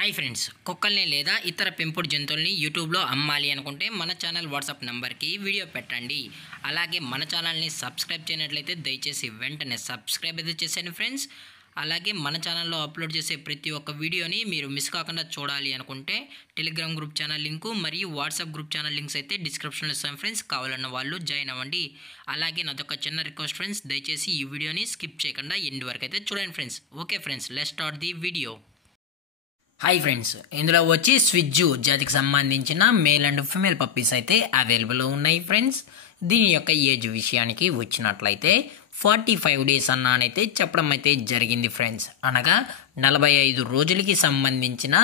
Hi friends, కుక్కల్ని లేదా ఇతర పెంపుడు జంతువుల్ని యూట్యూబ్లో అమ్మాలి అనుకుంటే మన ఛానల్ వాట్సాప్ నెంబర్కి వీడియో పెట్టండి. అలాగే మన ఛానల్ని సబ్స్క్రైబ్ చేయనట్లయితే దయచేసి వెంటనే సబ్స్క్రైబ్ అయితే చేసేయండి ఫ్రెండ్స్. అలాగే మన ఛానల్లో అప్లోడ్ చేసే ప్రతి ఒక్క వీడియోని మీరు మిస్ కాకుండా చూడాలి అనుకుంటే టెలిగ్రామ్ గ్రూప్ ఛానల్ లింకు మరియు వాట్సాప్ గ్రూప్ ఛానల్ లింక్స్ అయితే డిస్క్రిప్షన్లో ఇస్తాను ఫ్రెండ్స్. కావాలన్న వాళ్ళు జాయిన్ అవ్వండి. అలాగే నాదొక చిన్న రిక్వెస్ట్ ఫ్రెండ్స్, దయచేసి ఈ వీడియోని స్కిప్ చేయకుండా ఎండ్ వరకు అయితే చూడండి friends. Okay friends, let's start the video. Hi friends, ఇందులో వచ్చి స్విజ్జు జాతికి సంబంధించిన మేల్ అండ్ ఫిమేల్ పప్పీస్ అయితే అవైలబుల్ ఉన్నాయి ఫ్రెండ్స్. దీని యొక్క ఏజ్ విషయానికి వచ్చినట్లయితే 45 days అన్నానైతే చెప్పడం అయితే జరిగింది ఫ్రెండ్స్. అనగా 45 రోజులకి సంబంధించిన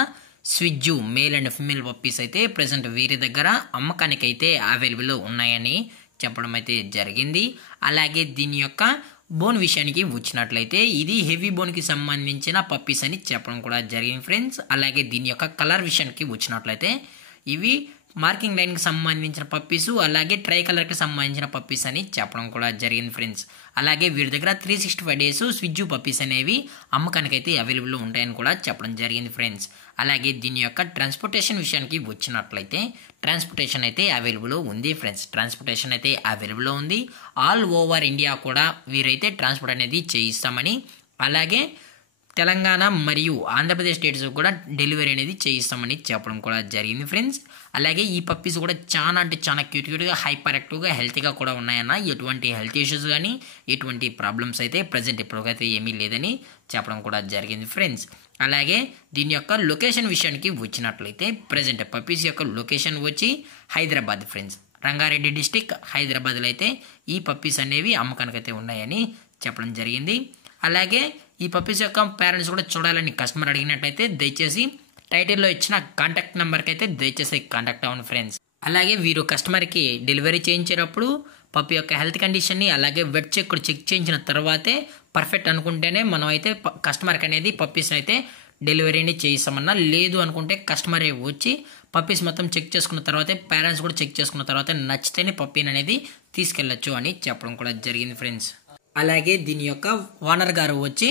స్విజ్జు మేల్ అండ్ ఫిమేల్ పప్పీస్ అయితే ప్రజెంట్ వీరి దగ్గర అమ్మకానికి అయితే అవైలబుల్ ఉన్నాయని చెప్పడం అయితే జరిగింది. అలాగే దీని యొక్క బోన్ విషయానికి వచ్చినట్లయితే ఇది హెవీ బోన్కి సంబంధించిన పప్పీస్ అని చెప్పడం కూడా జరిగింది ఫ్రెండ్స్. అలాగే దీని యొక్క కలర్ విషయానికి వచ్చినట్లయితే ఇవి మార్కింగ్ లైన్కి సంబంధించిన పప్పీసు, అలాగే ట్రై కలర్కి సంబంధించిన పప్పీస్ అని చెప్పడం కూడా జరిగింది ఫ్రెండ్స్. అలాగే వీరి దగ్గర 365 days స్విజ్జు పప్పీస్ అనేవి అమ్మకానికైతే అవైలబుల్ ఉంటాయని కూడా చెప్పడం జరిగింది ఫ్రెండ్స్. అలాగే దీని యొక్క ట్రాన్స్పోర్టేషన్ విషయానికి వచ్చినట్లయితే ట్రాన్స్పోర్టేషన్ అయితే అవైలబుల్ ఉంది ఫ్రెండ్స్. ట్రాన్స్పోర్టేషన్ అయితే అవైలబుల్ ఉంది. ఆల్ ఓవర్ ఇండియా కూడా వీరైతే ట్రాన్స్పోర్ట్ అనేది చేయిస్తామని, అలాగే తెలంగాణ మరియు ఆంధ్రప్రదేశ్ స్టేట్స్ కూడా డెలివరీ అనేది చేయిస్తామని చెప్పడం కూడా జరిగింది ఫ్రెండ్స్. అలాగే ఈ పప్పీస్ కూడా చాలా అంటే చాలా క్యూట్గా హైపర్ యాక్టివ్గా హెల్తీగా కూడా ఉన్నాయన్న. ఎటువంటి హెల్త్ ఇష్యూస్ కానీ ఎటువంటి ప్రాబ్లమ్స్ అయితే ప్రజెంట్ ఇప్పటికైతే ఏమీ లేదని చెప్పడం కూడా జరిగింది ఫ్రెండ్స్. అలాగే దీని యొక్క లొకేషన్ విషయానికి వచ్చినట్లయితే ప్రజెంట్ పప్పీస్ యొక్క లొకేషన్ వచ్చి హైదరాబాద్ ఫ్రెండ్స్. రంగారెడ్డి డిస్టిక్ హైదరాబాద్లో అయితే ఈ పప్పీస్ అనేవి అమ్మకానికి అయితే ఉన్నాయని చెప్పడం జరిగింది. అలాగే ఈ పప్పీస్ యొక్క పేరెంట్స్ కూడా చూడాలని కస్టమర్ అడిగినట్లయితే దయచేసి టైటిల్లో ఇచ్చిన కాంటాక్ట్ నెంబర్కి అయితే దయచేసి కాంటాక్ట్ అవ్వండి ఫ్రెండ్స్. అలాగే వీరు కస్టమర్కి డెలివరీ చేయించేటప్పుడు పప్పి యొక్క హెల్త్ కండిషన్ని అలాగే వెట్ చెక్ చెక్ చేయించిన తర్వాతే పర్ఫెక్ట్ అనుకుంటేనే మనం అయితే కస్టమర్కి అనేది పప్పీస్ని అయితే డెలివరీని చేయిస్తామన్నా. లేదు అనుకుంటే కస్టమరే వచ్చి పప్పీస్ మొత్తం చెక్ చేసుకున్న తర్వాతే పేరెంట్స్ కూడా చెక్ చేసుకున్న తర్వాత నచ్చితేనే పప్పీని అనేది తీసుకెళ్ళచ్చు అని చెప్పడం కూడా జరిగింది ఫ్రెండ్స్. అలాగే దీని యొక్క ఓనర్ గారు వచ్చి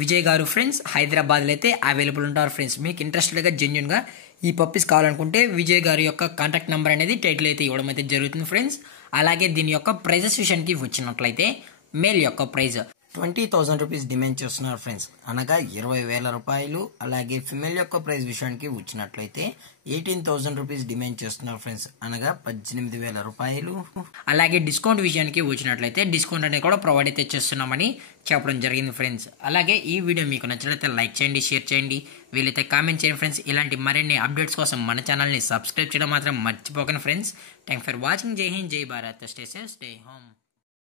విజయ్ గారు ఫ్రెండ్స్ హైదరాబాద్లో అయితే అవైలబుల్ ఉంటారు ఫ్రెండ్స్. మీకు ఇంట్రెస్టెడ్గా జెన్యున్గా ఈ పప్పీస్ కావాలనుకుంటే విజయ్ గారి యొక్క కాంటాక్ట్ నెంబర్ అనేది టైటిల్ అయితే ఇవ్వడం అయితే జరుగుతుంది ఫ్రెండ్స్. అలాగే దీని యొక్క ప్రైజెస్ విషయానికి వచ్చినట్లయితే మేల్ యొక్క ప్రైజ్ 20,000 రూపీస్ డిమాండ్ చేస్తున్నారు ఫ్రెండ్స్, అనగా 20,000 రూపాయలు. అలాగే ఫిమేల్ యొక్క ప్రైస్ విషయానికి వచ్చినట్లయితే 18,000 రూపీస్ డిమాండ్ చేస్తున్నారు ఫ్రెండ్స్, అనగా 18,000 రూపాయలు. అలాగే డిస్కౌంట్ విషయానికి వచ్చినట్లయితే డిస్కౌంట్ అనేది కూడా ప్రొవైడ్ అయితే చేస్తున్నామని చెప్పడం జరిగింది ఫ్రెండ్స్. అలాగే ఈ వీడియో మీకు నచ్చినట్లయితే లైక్ చేయండి, షేర్ చేయండి, వీలైతే కామెంట్ చేయండి ఫ్రెండ్స్. ఇలాంటి మరిన్ని అప్డేట్స్ కోసం మన ఛానల్ని సబ్స్క్రైబ్ చేయడం మాత్రం మర్చిపోకండి ఫ్రెండ్స్. Thanks for watching. జై హింద్, జై Bharat, stay safe, stay home.